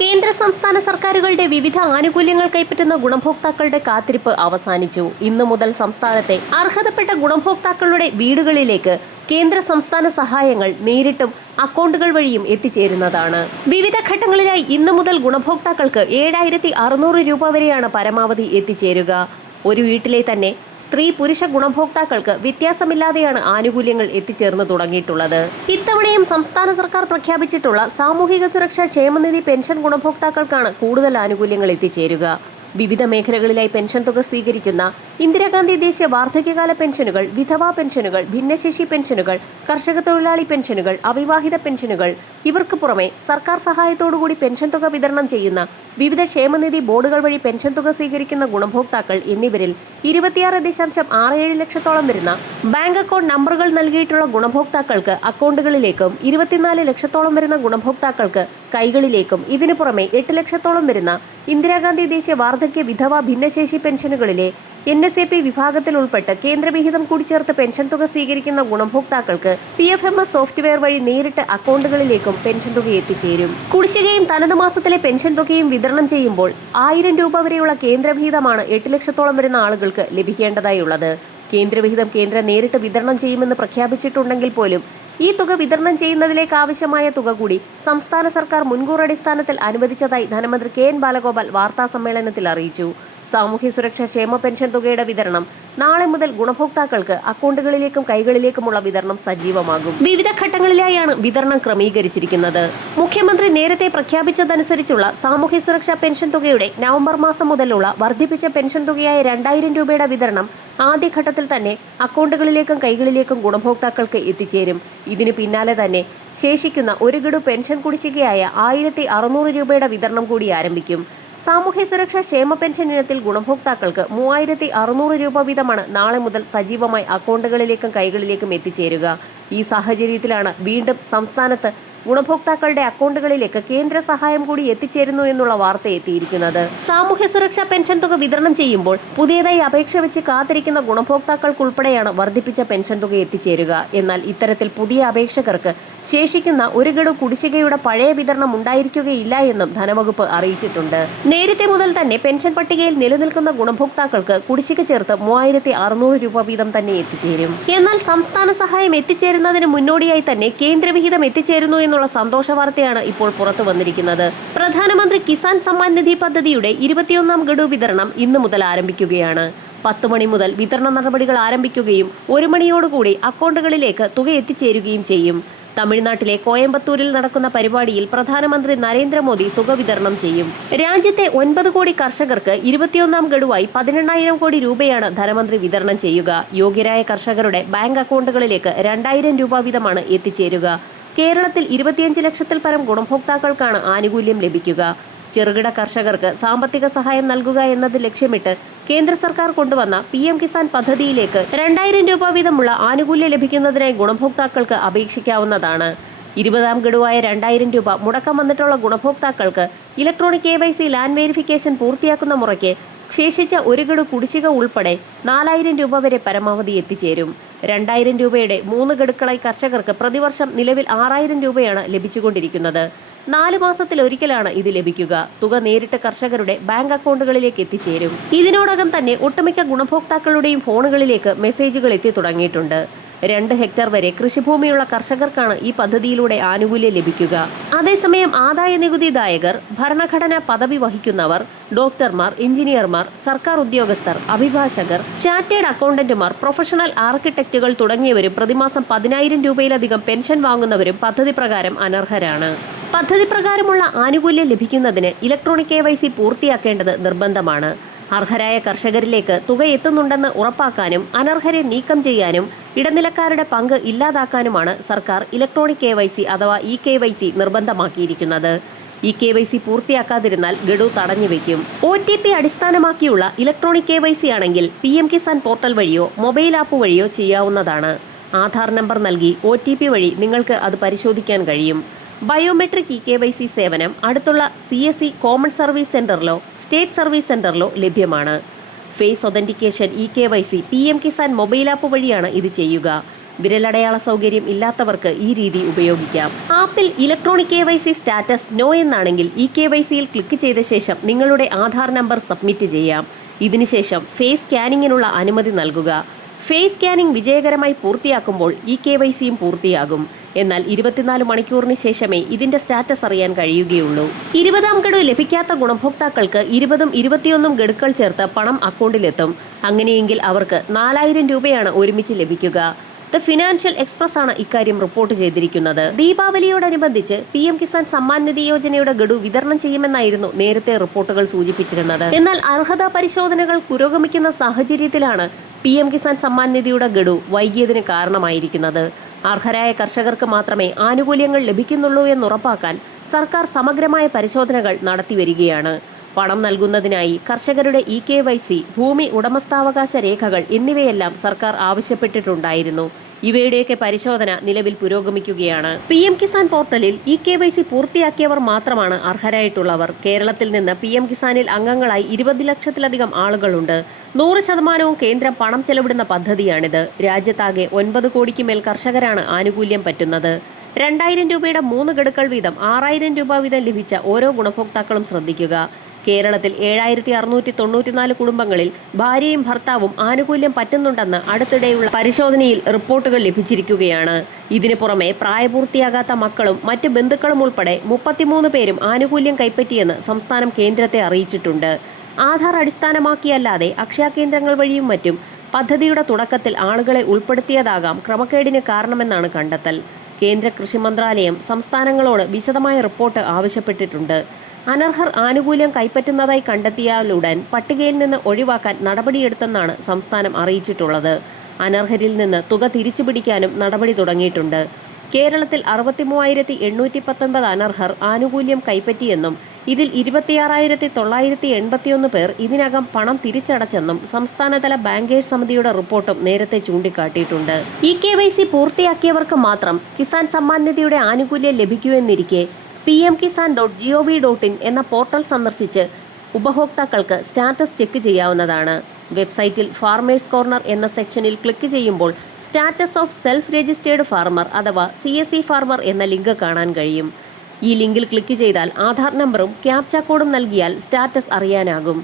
കേന്ദ്ര സംസ്ഥാന സർക്കാരുകളുടെ വിവിധ ആനുകൂല്യങ്ങൾ കൈപ്പറ്റുന്ന ഗുണഭോക്താക്കളുടെ കാത്തിരിപ്പ് അവസാനിച്ചു. ഇന്നു മുതൽ സംസ്ഥാനത്തെ അർഹതപ്പെട്ട ഗുണഭോക്താക്കളുടെ വീടുകളിലേക്ക് കേന്ദ്ര സംസ്ഥാന സഹായങ്ങൾ നേരിട്ടും അക്കൗണ്ടുകൾ വഴിയും എത്തിച്ചേരുന്നതാണ്. വിവിധ ഘട്ടങ്ങളിലായി ഇന്നു മുതൽ ഗുണഭോക്താക്കൾക്ക് 7,600 രൂപ വരെയാണ് പരമാവധി എത്തിച്ചേരുക. ഒരു വീട്ടിലെ തന്നെ സ്ത്രീ പുരുഷ ഗുണഭോക്താക്കൾക്ക് വ്യത്യാസമില്ലാതെയാണ് ആനുകൂല്യങ്ങൾ എത്തിച്ചേർന്ന് തുടങ്ങിയിട്ടുള്ളത്. ഇത്തവണയും സംസ്ഥാന സർക്കാർ പ്രഖ്യാപിച്ചിട്ടുള്ള സാമൂഹിക സുരക്ഷാ ക്ഷേമനിധി പെൻഷൻ ഗുണഭോക്താക്കൾക്കാണ് കൂടുതൽ ആനുകൂല്യങ്ങൾ എത്തിച്ചേരുക. വിവിധ മേഖലകളിലായി പെൻഷൻ തുക സ്വീകരിക്കുന്ന ഇന്ദിരാഗാന്ധി ദേശീയ വാർദ്ധക്യകാല പെൻഷനുകൾ, വിധവാ പെൻഷനുകൾ, ഭിന്നശേഷി പെൻഷനുകൾ, കർഷക തൊഴിലാളി പെൻഷനുകൾ, അവിവാഹിത പെൻഷനുകൾ, ഇവർക്ക് പുറമെ സർക്കാർ സഹായത്തോടുകൂടി പെൻഷൻ തുക വിതരണം ചെയ്യുന്ന വിവിധ ക്ഷേമനിധി ബോർഡുകൾ വഴി പെൻഷൻ തുക സ്വീകരിക്കുന്ന ഗുണഭോക്താക്കൾ എന്നിവരിൽ 26.67 ലക്ഷത്തോളം വരുന്ന ബാങ്ക് അക്കൗണ്ട് നമ്പറുകൾ നൽകിയിട്ടുള്ള ഗുണഭോക്താക്കൾക്ക് അക്കൗണ്ടുകളിലേക്കും 24 ലക്ഷത്തോളം വരുന്ന ഗുണഭോക്താക്കൾക്ക് കൈകളിലേക്കും ഇതിനു പുറമെ 8 ലക്ഷത്തോളം വരുന്ന ഇന്ദിരാഗാന്ധി ദേശീയ വാർദ്ധക്യ, വിധവ, ഭിന്നശേഷി പെൻഷനുകളിലെ NSAP വിഭാഗത്തിൽ ഉൾപ്പെട്ട് കേന്ദ്രവിഹിതം കൂടി ചേർത്ത് പെൻഷൻ തുക സ്വീകരിക്കുന്ന ഗുണഭോക്താക്കൾക്ക് PFMS സോഫ്റ്റ്വെയർ വഴി നേരിട്ട് അക്കൗണ്ടുകളിലേക്കും പെൻഷൻ തുക എത്തിച്ചേരും. കുടിശ്ശികയും തനത് മാസത്തിലെ പെൻഷൻ തുകയും വിതരണം ചെയ്യുമ്പോൾ 1000 രൂപ വരെയുള്ള കേന്ദ്രവിഹിതമാണ് 8 ലക്ഷത്തോളം വരുന്ന ആളുകൾക്ക് ലഭിക്കേണ്ടതായുള്ളത്. കേന്ദ്രവിഹിതം കേന്ദ്രം നേരിട്ട് വിതരണം ചെയ്യുമെന്ന് പ്രഖ്യാപിച്ചിട്ടുണ്ടെങ്കിൽ പോലും ഈ തുക വിതരണം ചെയ്യുന്നതിലേക്ക് ആവശ്യമായ തുക കൂടി സംസ്ഥാന സർക്കാർ മുൻകൂർ അടിസ്ഥാനത്തിൽ അനുവദിച്ചതായി ധനമന്ത്രി KN ബാലഗോപാൽ വാർത്താ സമ്മേളനത്തിൽ അറിയിച്ചു. സാമൂഹ്യ സുരക്ഷാ ക്ഷേമ പെൻഷൻ തുകയുടെ വിതരണം നാളെ മുതൽ ഗുണഭോക്താക്കൾക്ക് അക്കൗണ്ടുകളിലേക്കും കൈകളിലേക്കുമുള്ള വിതരണം സജീവമാകും. വിവിധ ഘട്ടങ്ങളിലായാണ് വിതരണം ക്രമീകരിച്ചിരിക്കുന്നത്. മുഖ്യമന്ത്രി നേരത്തെ പ്രഖ്യാപിച്ചതനുസരിച്ചുള്ള സാമൂഹ്യ സുരക്ഷാ പെൻഷൻ തുകയുടെ നവംബർ മാസം മുതലുള്ള വർദ്ധിപ്പിച്ച പെൻഷൻ തുകയായ 2000 രൂപയുടെ വിതരണം ആദ്യഘട്ടത്തിൽ തന്നെ അക്കൗണ്ടുകളിലേക്കും കൈകളിലേക്കും ഗുണഭോക്താക്കൾക്ക് എത്തിച്ചേരും. ഇതിന് പിന്നാലെ തന്നെ ശേഷിക്കുന്ന ഒരു ഗഡു പെൻഷൻ കുടിശ്ശികയായ 1,600 രൂപയുടെ വിതരണം കൂടി ആരംഭിക്കും. സാമൂഹ്യ സുരക്ഷാ ക്ഷേമ പെൻഷൻ ഇനത്തിൽ ഗുണഭോക്താക്കൾക്ക് 3,600 രൂപ വീതമാണ് നാളെ മുതൽ സജീവമായി അക്കൗണ്ടുകളിലേക്കും കൈകളിലേക്കും എത്തിച്ചേരുക. ഈ സാഹചര്യത്തിലാണ് വീണ്ടും സംസ്ഥാനത്ത് ഗുണഭോക്താക്കളുടെ അക്കൗണ്ടുകളിലേക്ക് കേന്ദ്ര സഹായം കൂടി എത്തിച്ചേരുന്നു എന്നുള്ള വാർത്ത എത്തിയിരിക്കുന്നത്. സാമൂഹ്യ സുരക്ഷാ പെൻഷൻ തുക വിതരണം ചെയ്യുമ്പോൾ പുതിയതായി അപേക്ഷ വെച്ച് കാത്തിരിക്കുന്ന ഗുണഭോക്താക്കൾക്കുൾപ്പെടെയാണ് വർദ്ധിപ്പിച്ച പെൻഷൻ തുക എത്തിച്ചേരുക. എന്നാൽ ഇത്തരത്തിൽ പുതിയ അപേക്ഷകർക്ക് ശേഷിക്കുന്ന ഒരു ഗഡു കുടിശ്ശികയുടെ പഴയ വിതരണം ഉണ്ടായിരിക്കുകയില്ല എന്നും ധനവകുപ്പ് അറിയിച്ചിട്ടുണ്ട്. നേരത്തെ മുതൽ തന്നെ പെൻഷൻ പട്ടികയിൽ നിലനിൽക്കുന്ന ഗുണഭോക്താക്കൾക്ക് കുടിശ്ശിക ചേർത്ത് 3,600 രൂപ വീതം തന്നെ എത്തിച്ചേരും. എന്നാൽ സംസ്ഥാന സഹായം എത്തിച്ചേരുന്നതിന് മുന്നോടിയായി തന്നെ കേന്ദ്രവിഹിതം എത്തിച്ചേരുന്നു എന്നുള്ള സന്തോഷ വാർത്തയാണ് ഇപ്പോൾ പുറത്തു വന്നിരിക്കുന്നത്. പ്രധാനമന്ത്രി കിസാൻ സമ്മാൻ നിധി പദ്ധതിയുടെ 21ാം ഗഡു വിതരണം ഇന്നു മുതൽ ആരംഭിക്കുകയാണ്. 10 മണി മുതൽ വിതരണ നടപടികൾ ആരംഭിക്കുകയും 1 മണിയോടുകൂടി അക്കൗണ്ടുകളിലേക്ക് തുക എത്തിച്ചേരുകയും ചെയ്യും. തമിഴ്നാട്ടിലെ കോയമ്പത്തൂരിൽ നടക്കുന്ന പരിപാടിയിൽ പ്രധാനമന്ത്രി നരേന്ദ്രമോദി തുക വിതരണം ചെയ്യും. രാജ്യത്തെ 9 കോടി കർഷകർക്ക് 21ാം ഗഡുവായി 18,000 കോടി രൂപയാണ് ധനമന്ത്രി വിതരണം ചെയ്യുക. യോഗ്യരായ കർഷകരുടെ ബാങ്ക് അക്കൗണ്ടുകളിലേക്ക് 2,000 രൂപ വീതമാണ് എത്തിച്ചേരുക. കേരളത്തിൽ 25 ലക്ഷത്തിൽ പരം ഗുണഭോക്താക്കൾക്കാണ് ആനുകൂല്യം ലഭിക്കുക. ചെറുകിട കർഷകർക്ക് സാമ്പത്തിക സഹായം നൽകുക എന്നത് ലക്ഷ്യമിട്ട് കേന്ദ്ര സർക്കാർ കൊണ്ടുവന്ന PM കിസാൻ പദ്ധതിയിലേക്ക് 2,000 രൂപ വീതമുള്ള ആനുകൂല്യം ലഭിക്കുന്നതിനായി ഗുണഭോക്താക്കൾക്ക് അപേക്ഷിക്കാവുന്നതാണ്. 20ാം ഗഡുവായ 2,000 രൂപ മുടക്കം വന്നിട്ടുള്ള ഗുണഭോക്താക്കൾക്ക് ഇലക്ട്രോണിക് KYC ലാൻഡ് വെരിഫിക്കേഷൻ പൂർത്തിയാക്കുന്ന മുറയ്ക്ക് ശേഷിച്ച ഒരു ഗഡു കുടിശ്ശിക ഉൾപ്പെടെ 4,000 രൂപ വരെ പരമാവധി എത്തിച്ചേരും. 2,000 രൂപയുടെ 3 ഗഡുക്കളായി കർഷകർക്ക് പ്രതിവർഷം നിലവിൽ 6,000 രൂപയാണ് ലഭിച്ചുകൊണ്ടിരിക്കുന്നത്. 4 മാസത്തിലൊരിക്കലാണ് ഇത് ലഭിക്കുക. തുക നേരിട്ട് കർഷകരുടെ ബാങ്ക് അക്കൗണ്ടുകളിലേക്ക് എത്തിച്ചേരും. ഇതിനോടകം തന്നെ ഒട്ടുമിക്ക ഗുണഭോക്താക്കളുടെയും ഫോണുകളിലേക്ക് മെസ്സേജുകൾ എത്തി തുടങ്ങിയിട്ടുണ്ട്. 2 ഹെക്ടർ വരെ കൃഷിഭൂമിയുള്ള കർഷകർക്കാണ് ഈ പദ്ധതിയിലൂടെ ആനുകൂല്യം ലഭിക്കുക. അതേസമയം ആദായ നികുതിദായകർ, ഭരണഘടനാ പദവി വഹിക്കുന്നവർ, ഡോക്ടർമാർ, എഞ്ചിനീയർമാർ, സർക്കാർ ഉദ്യോഗസ്ഥർ, അഭിഭാഷകർ, ചാർട്ടേഡ് അക്കൗണ്ടന്റുമാർ, പ്രൊഫഷണൽ ആർക്കിടെക്റ്റുകൾ തുടങ്ങിയവരും പ്രതിമാസം 10,000 രൂപയിലധികം പെൻഷൻ വാങ്ങുന്നവരും പദ്ധതി പ്രകാരം അനർഹരാണ്. പദ്ധതി പ്രകാരമുള്ള ആനുകൂല്യം ലഭിക്കുന്നതിന് ഇലക്ട്രോണിക് KYC പൂർത്തിയാക്കേണ്ടത് നിർബന്ധമാണ്. അർഹരായ കർഷകരിലേക്ക് തുക എത്തുന്നുണ്ടെന്ന് ഉറപ്പാക്കാനും അനർഹരെ നീക്കം ചെയ്യാനും ഇടനിലക്കാരുടെ പങ്ക് ഇല്ലാതാക്കാനുമാണ് സർക്കാർ ഇലക്ട്രോണിക് KYC അഥവാ eKYC നിർബന്ധമാക്കിയിരിക്കുന്നത്. eKYC പൂർത്തിയാക്കാതിരുന്നാൽ ഗഡു തടഞ്ഞുവെക്കും. OTP അടിസ്ഥാനമാക്കിയുള്ള ഇലക്ട്രോണിക് KYC ആണെങ്കിൽ PM കിസാൻ പോർട്ടൽ വഴിയോ മൊബൈൽ ആപ്പ് വഴിയോ ചെയ്യാവുന്നതാണ്. ആധാർ നമ്പർ നൽകി OTP വഴി നിങ്ങൾക്ക് അത് പരിശോധിക്കാൻ കഴിയും. ബയോമെട്രിക് eKYC സേവനം അടുത്തുള്ള CSE കോമൺ സർവീസ് സെന്ററിലോ സ്റ്റേറ്റ് സർവീസ് സെന്ററിലോ ലഭ്യമാണ്. Face authentication eKYC PM Kisan mobile app വഴിയാണ് ഇത് ചെയ്യുക. വിരലടയാള സൗകര്യം ഇല്ലാത്തവർക്ക് ഈ രീതി ഉപയോഗിക്കാം. ആപ്പിൽ ഇലക്ട്രോണിക് KYC സ്റ്റാറ്റസ് നോ എന്നാണെങ്കിൽ ഈ KYCയിൽ ക്ലിക്ക് ചെയ്ത ശേഷം നിങ്ങളുടെ ആധാർ നമ്പർ സബ്മിറ്റ് ചെയ്യാം. ഇതിനുശേഷം ഫേസ് സ്കാനിങ്ങിനുള്ള അനുമതി നൽകുക. ഫേസ് സ്കാനിംഗ് വിജയകരമായി പൂർത്തിയാക്കുമ്പോൾ ഈ KYCയും പൂർത്തിയാകും. എന്നാൽ 24 മണിക്കൂറിന് ശേഷമേ ഇതിന്റെ സ്റ്റാറ്റസ് അറിയാൻ കഴിയുകയുള്ളൂ. 20ാം ഗഡു ലഭിക്കാത്ത ഗുണഭോക്താക്കൾക്ക് 20ഉം 21ഉം ഗഡുക്കൾ ചേർത്ത് പണം അക്കൗണ്ടിലെത്തും. അങ്ങനെയെങ്കിൽ അവർക്ക് 4000 രൂപയാണ് ഒരുമിച്ച് ലഭിക്കുക. ദ ഫിനാൻഷ്യൽ എക്സ്പ്രസ് ആണ് ഇക്കാര്യം റിപ്പോർട്ട് ചെയ്തിരിക്കുന്നത്. ദീപാവലിയോടനുബന്ധിച്ച് PM കിസാൻ സമ്മാൻ നിധി യോജനയുടെ ഗഡു വിതരണം ചെയ്യുമെന്നായിരുന്നു നേരത്തെ റിപ്പോർട്ടുകൾ സൂചിപ്പിച്ചിരുന്നത്. എന്നാൽ അർഹതാ പരിശോധനകൾ പുരോഗമിക്കുന്ന സാഹചര്യത്തിലാണ് PM കിസാൻ സമ്മാൻ നിധിയുടെ ഗഡു വൈകിയതിന് കാരണമായിരിക്കുന്നത്. അർഹരായ കർഷകർക്ക് മാത്രമേ ആനുകൂല്യങ്ങൾ ലഭിക്കുന്നുള്ളൂ എന്നുറപ്പാക്കാൻ സർക്കാർ സമഗ്രമായ പരിശോധനകൾ നടത്തിവരികയാണ്. പണം നൽകുന്നതിനായി കർഷകരുടെ KYC, ഭൂമി ഉടമസ്ഥാവകാശ രേഖകൾ എന്നിവയെല്ലാം സർക്കാർ ആവശ്യപ്പെട്ടിട്ടുണ്ടായിരുന്നു. ഇവയുടെയൊക്കെ പരിശോധന നിലവിൽ പുരോഗമിക്കുകയാണ്. PM കിസാൻ പോർട്ടലിൽ KYC പൂർത്തിയാക്കിയവർ മാത്രമാണ് അർഹരായിട്ടുള്ളവർ. കേരളത്തിൽ നിന്ന് PM കിസാനിൽ അംഗങ്ങളായി 20 ലക്ഷത്തിലധികം ആളുകളുണ്ട്. 100% കേന്ദ്രം പണം ചെലവിടുന്ന പദ്ധതിയാണിത്. രാജ്യത്താകെ 9 കോടിക്ക് മേൽ കർഷകരാണ് ആനുകൂല്യം പറ്റുന്നത്. 2000 രൂപയുടെ 3 ഗഡുക്കൾ വീതം 6000 രൂപ വീതം ലഭിച്ച ഓരോ ഗുണഭോക്താക്കളും ശ്രദ്ധിക്കുക. കേരളത്തിൽ 7694 കുടുംബങ്ങളിൽ ഭാര്യയും ഭർത്താവും ആനുകൂല്യം പറ്റുന്നുണ്ടെന്ന് അടുത്തിടെയുള്ള പരിശോധനയിൽ റിപ്പോർട്ടുകൾ ലഭിച്ചിരിക്കുകയാണ്. ഇതിനു പുറമെ പ്രായപൂർത്തിയാകാത്ത മക്കളും മറ്റ് ബന്ധുക്കളും ഉൾപ്പെടെ 33 പേരും ആനുകൂല്യം കൈപ്പറ്റിയെന്ന് സംസ്ഥാനം കേന്ദ്രത്തെ അറിയിച്ചിട്ടുണ്ട്. ആധാർ അടിസ്ഥാനമാക്കിയല്ലാതെ അക്ഷയ കേന്ദ്രങ്ങൾ വഴിയും മറ്റും പദ്ധതിയുടെ തുടക്കത്തിൽ ആളുകളെ ഉൾപ്പെടുത്തിയതാകാം ക്രമക്കേടിന് കാരണമെന്നാണ് കണ്ടെത്തൽ. കേന്ദ്ര കൃഷി മന്ത്രാലയം സംസ്ഥാനങ്ങളോട് വിശദമായ റിപ്പോർട്ട് ആവശ്യപ്പെട്ടിട്ടുണ്ട്. അനർഹർ ആനുകൂല്യം കൈപ്പറ്റുന്നതായി കണ്ടെത്തിയാലുടൻ പട്ടികയിൽ നിന്ന് ഒഴിവാക്കാൻ നടപടിയെടുത്തെന്നാണ് സംസ്ഥാനം അറിയിച്ചിട്ടുള്ളത്. അനർഹരിൽ നിന്ന് തുക തിരിച്ചുപിടിക്കാനും നടപടി തുടങ്ങിയിട്ടുണ്ട്. കേരളത്തിൽ 63,819 അനർഹർ ആനുകൂല്യം കൈപ്പറ്റിയെന്നും ഇതിൽ 26,981 പേർ ഇതിനകം പണം തിരിച്ചടച്ചെന്നും സംസ്ഥാനതല ബാങ്കേഴ്സ് സമിതിയുടെ റിപ്പോർട്ടും നേരത്തെ ചൂണ്ടിക്കാട്ടിയിട്ടുണ്ട്. KYC പൂർത്തിയാക്കിയവർക്ക് മാത്രം കിസാൻ സമ്മാൻ നിധിയുടെ ആനുകൂല്യം ലഭിക്കൂ എന്നിരിക്കെ pmkisan.gov.in എന്ന പോർട്ടൽ സന്ദർശിച്ച് ഉപഭോക്താക്കൾക്ക് സ്റ്റാറ്റസ് ചെക്ക് ചെയ്യാവുന്നതാണ്. വെബ്സൈറ്റിൽ ഫാർമേഴ്സ് കോർണർ എന്ന സെക്ഷനിൽ ക്ലിക്ക് ചെയ്യുമ്പോൾ status of self registered farmer അഥവാ CSE ഫാർമർ എന്ന ലിങ്ക് കാണാൻ കഴിയും. ഈ ലിങ്കിൽ ക്ലിക്ക് ചെയ്താൽ ആധാർ നമ്പറും ക്യാപ്ച കോഡും നൽകിയാൽ സ്റ്റാറ്റസ് അറിയാനാകും.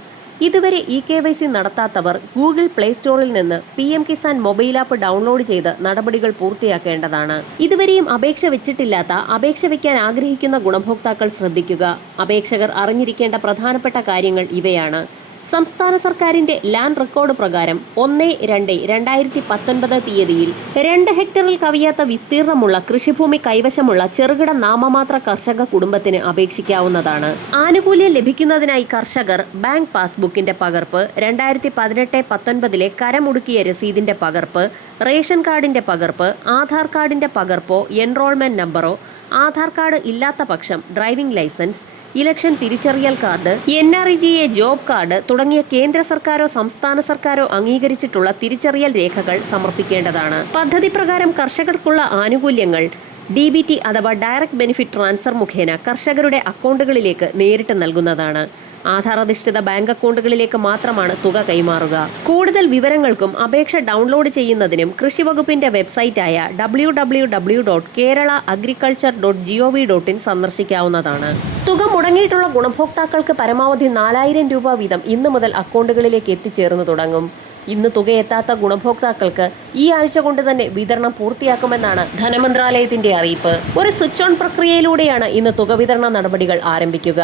ഇതുവരെ KYC നടത്താത്തവർ ഗൂഗിൾ പ്ലേ സ്റ്റോറിൽ നിന്ന് PM Kisan mobile app download ചെയ്ത് നടപടികൾ പൂർത്തിയാക്കേണ്ടതാണ്. ഇതുവരെയും അപേക്ഷ വെച്ചിട്ടില്ലാത്ത, അപേക്ഷ വയ്ക്കാൻ ആഗ്രഹിക്കുന്ന ഗുണഭോക്താക്കൾ ശ്രദ്ധിക്കുക. അപേക്ഷകർ അറിഞ്ഞിരിക്കേണ്ട പ്രധാനപ്പെട്ട കാര്യങ്ങൾ ഇവയാണ്. സംസ്ഥാന സർക്കാരിന്റെ ലാൻഡ് റെക്കോർഡ് പ്രകാരം 1/2/2019 തീയതിയിൽ 2 ഹെക്ടറിൽ കവിയാത്ത വിസ്തീർണമുള്ള കൃഷിഭൂമി കൈവശമുള്ള ചെറുകിട നാമമാത്ര കർഷക കുടുംബത്തിന് അപേക്ഷിക്കാവുന്നതാണ്. ആനുകൂല്യം ലഭിക്കുന്നതിനായി കർഷകർ ബാങ്ക് പാസ്ബുക്കിന്റെ പകർപ്പ്, 2018-19 കരമുടുക്കിയ രസീതിന്റെ പകർപ്പ്, റേഷൻ കാർഡിന്റെ പകർപ്പ്, ആധാർ കാർഡിന്റെ പകർപ്പോ എൻറോൾമെന്റ് നമ്പറോ, ആധാർ കാർഡ് ഇല്ലാത്ത പക്ഷം ഡ്രൈവിംഗ് ലൈസൻസ്, ഇലക്ഷൻ തിരിച്ചറിയൽ കാർഡ്, NREGA ജോബ് കാർഡ് തുടങ്ങിയ കേന്ദ്ര സർക്കാരോ സംസ്ഥാന സർക്കാരോ അംഗീകരിച്ചിട്ടുള്ള തിരിച്ചറിയൽ രേഖകൾ സമർപ്പിക്കേണ്ടതാണ്. പദ്ധതി പ്രകാരം കർഷകർക്കുള്ള ആനുകൂല്യങ്ങൾ DBT അഥവാ ഡയറക്റ്റ് ബെനിഫിറ്റ് ട്രാൻസ്ഫർ മുഖേന കർഷകരുടെ അക്കൗണ്ടുകളിലേക്ക് നേരിട്ട് നൽകുന്നതാണ്. ആധാർ അധിഷ്ഠിത ബാങ്ക് അക്കൗണ്ടുകളിലേക്ക് മാത്രമാണ് തുക കൈമാറുക. കൂടുതൽ വിവരങ്ങൾക്കും അപേക്ഷ ഡൗൺലോഡ് ചെയ്യുന്നതിനും കൃഷി വകുപ്പിന്റെ വെബ്സൈറ്റായ www.keralaagriculture.gov.in സന്ദർശിക്കാവുന്നതാണ്. തുക മുടങ്ങിയിട്ടുള്ള ഗുണഭോക്താക്കൾക്ക് പരമാവധി 4000 രൂപ വീതം ഇന്നു മുതൽ അക്കൗണ്ടുകളിലേക്ക് എത്തിച്ചേർന്നു തുടങ്ങും. ഇന്ന് തുക എത്താത്ത ഗുണഭോക്താക്കൾക്ക് ഈ ആഴ്ച കൊണ്ട് തന്നെ വിതരണം പൂർത്തിയാക്കുമെന്നാണ് ധനമന്ത്രാലയത്തിന്റെ അറിയിപ്പ്. ഒരു സ്വിച്ച് ഓൺ പ്രക്രിയയിലൂടെയാണ് ഇന്ന് തുക വിതരണ നടപടികൾ ആരംഭിക്കുക.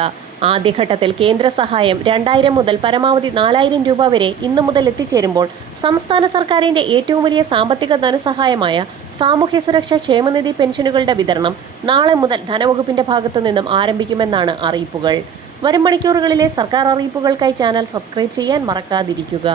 ആദ്യഘട്ടത്തിൽ കേന്ദ്ര സഹായം 2000 മുതൽ പരമാവധി 4000 രൂപ വരെ ഇന്നു മുതൽ എത്തിച്ചേരുമ്പോൾ സംസ്ഥാന സർക്കാരിന്റെ ഏറ്റവും വലിയ സാമ്പത്തിക ധനസഹായമായ സാമൂഹ്യ സുരക്ഷാ ക്ഷേമനിധി പെൻഷനുകളുടെ വിതരണം നാളെ മുതൽ ധനവകുപ്പിന്റെ ഭാഗത്തു നിന്നും ആരംഭിക്കുമെന്നാണ് അറിയിപ്പുകൾ. വരും മണിക്കൂറുകളിലെ സർക്കാർ അറിയിപ്പുകൾക്കായി ചാനൽ സബ്സ്ക്രൈബ് ചെയ്യാൻ മറക്കാതിരിക്കുക.